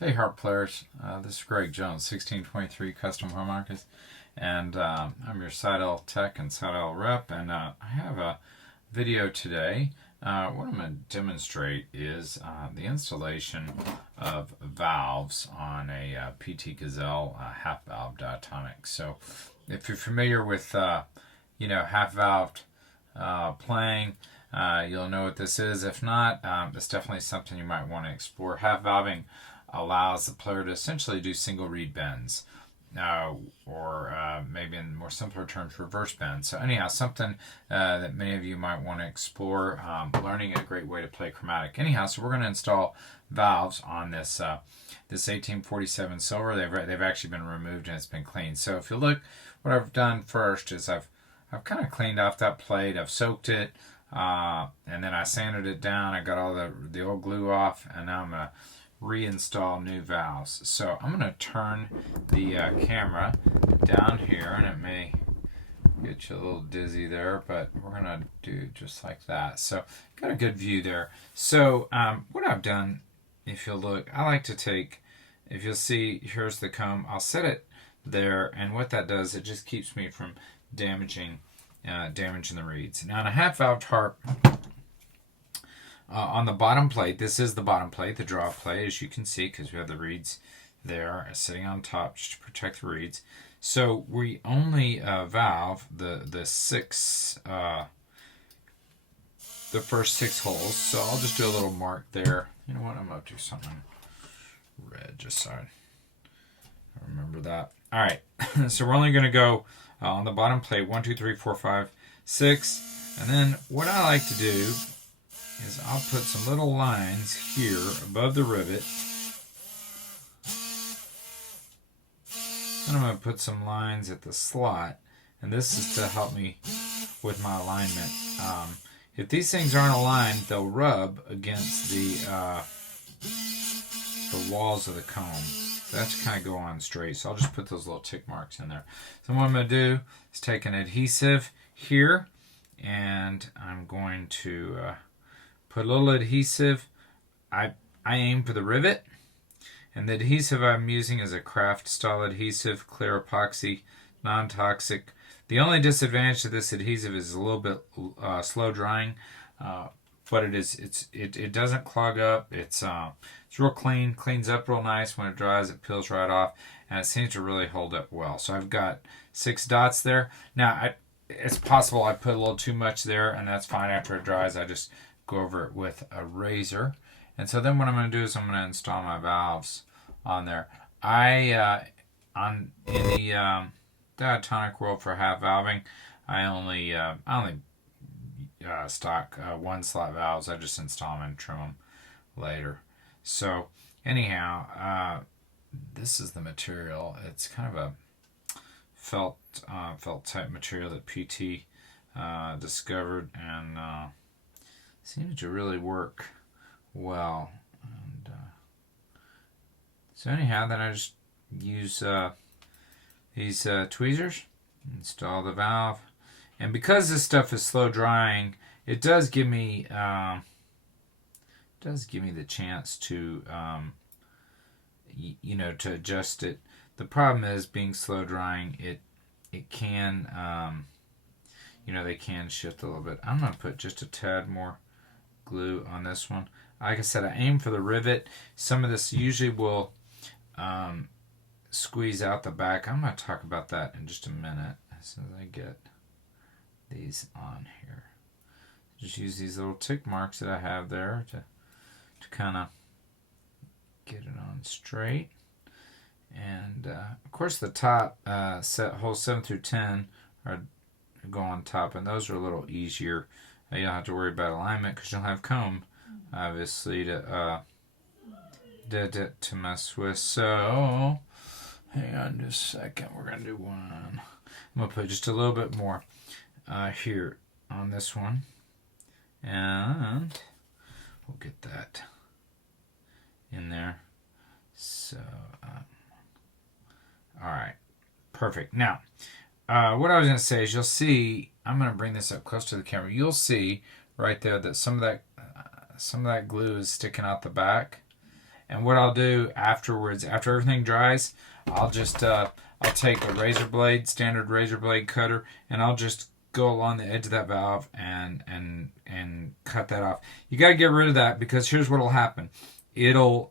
Hey harp players, this is Greg Jones, 1623 Custom Harmonicas, and I'm your Seydel Tech and Seydel rep, and I have a video today. What I'm going to demonstrate is the installation of valves on a PT Gazelle half valve diatonic. So if you're familiar with half valved playing, you'll know what this is. If not, it's definitely something you might want to explore. Half valving allows the player to essentially do single reed bends, or maybe in more simpler terms, reverse bends. So anyhow, something that many of you might want to explore. Learning a great way to play chromatic. Anyhow, so we're going to install valves on this 1847 silver. They've actually been removed and it's been cleaned. So if you look, what I've done first is I've kind of cleaned off that plate. I've soaked it, and then I sanded it down. I got all the old glue off, and now I'm going to reinstall new valves. So I'm going to turn the camera down here, and it may get you a little dizzy there, but we're going to do just like that. So got a good view there. So what I've done, if you'll look, I like to take, if you'll see, here's the comb. I'll set it there, and what that does, it just keeps me from damaging the reeds. Now on a half valved harp, on the bottom plate, this is the bottom plate, the draw plate, as you can see, because we have the reeds there sitting on top just to protect the reeds. So we only valve the first six holes. So I'll just do a little mark there. You know what? I'm going to do something red just so I remember that. All right. So we're only going to go on the bottom plate 1, 2, 3, 4, 5, 6, and then what I like to do is I'll put some little lines here above the rivet, and I'm going to put some lines at the slot, and this is to help me with my alignment. If these things aren't aligned, they'll rub against the walls of the comb. So that should kind of go on straight. So I'll just put those little tick marks in there. So what I'm going to do is take an adhesive here, and I'm going to put a little adhesive. I aim for the rivet, and the adhesive I'm using is a craft style adhesive, clear epoxy, non-toxic. The only disadvantage to this adhesive is a little bit slow drying, but it doesn't clog up. It's real clean, cleans up real nice. When it dries, it peels right off, and it seems to really hold up well. So I've got 6 dots there. Now it's possible I put a little too much there, and that's fine. After it dries, I just go over it with a razor. And so then what I'm going to do is I'm going to install my valves on there. In the diatonic world for half valving, I only stock 1 slot valves. I just install them and trim them later. So anyhow, this is the material. It's kind of a felt type material that PT discovered, and seems to really work well. And so anyhow, then I just use these tweezers, install the valve, and because this stuff is slow drying, it does give me the chance to to adjust it. The problem is, being slow drying, it can they can shift a little bit. I'm going to put just a tad more glue on this one. Like I said, I aim for the rivet. Some of this usually will squeeze out the back. I'm going to talk about that in just a minute as soon as I get these on here. Just use these little tick marks that I have there to kind of get it on straight. And of course the top holes 7 through 10 go on top, and those are a little easier. You don't have to worry about alignment because you'll have comb, obviously, to mess with. So hang on just a second. We're going to do one. I'm going to put just a little bit more here on this one, and we'll get that in there. So all right, perfect. Now what I was going to say is, you'll see, I'm going to bring this up close to the camera. You'll see right there that some of that glue is sticking out the back, And what I'll do afterwards, after everything dries, I'll just I'll take a razor blade, standard razor blade cutter, and I'll just go along the edge of that valve and cut that off. You got to get rid of that, because here's what'll happen. It'll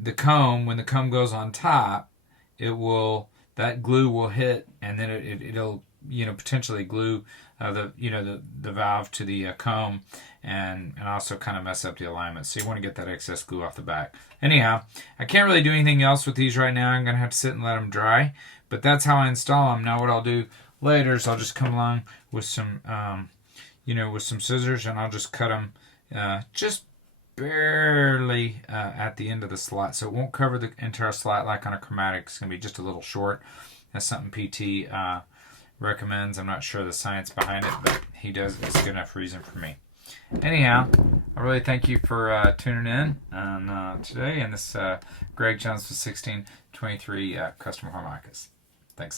the comb, when the comb goes on top, that glue will hit, and then it'll potentially glue the valve to the comb, and also kind of mess up the alignment. So you want to get that excess glue off the back. Anyhow, I can't really do anything else with these right now. I'm gonna have to sit and let them dry, but that's how I install them. Now what I'll do later is I'll just come along with some with some scissors, and I'll just cut them just barely at the end of the slot, so it won't cover the entire slot like on a chromatic. It's gonna be just a little short. That's something PT recommends. I'm not sure the science behind it, but he does. It's a good enough reason for me. Anyhow, I really thank you for tuning in on today, and this Greg Jones with 1623 Custom Harmonicas.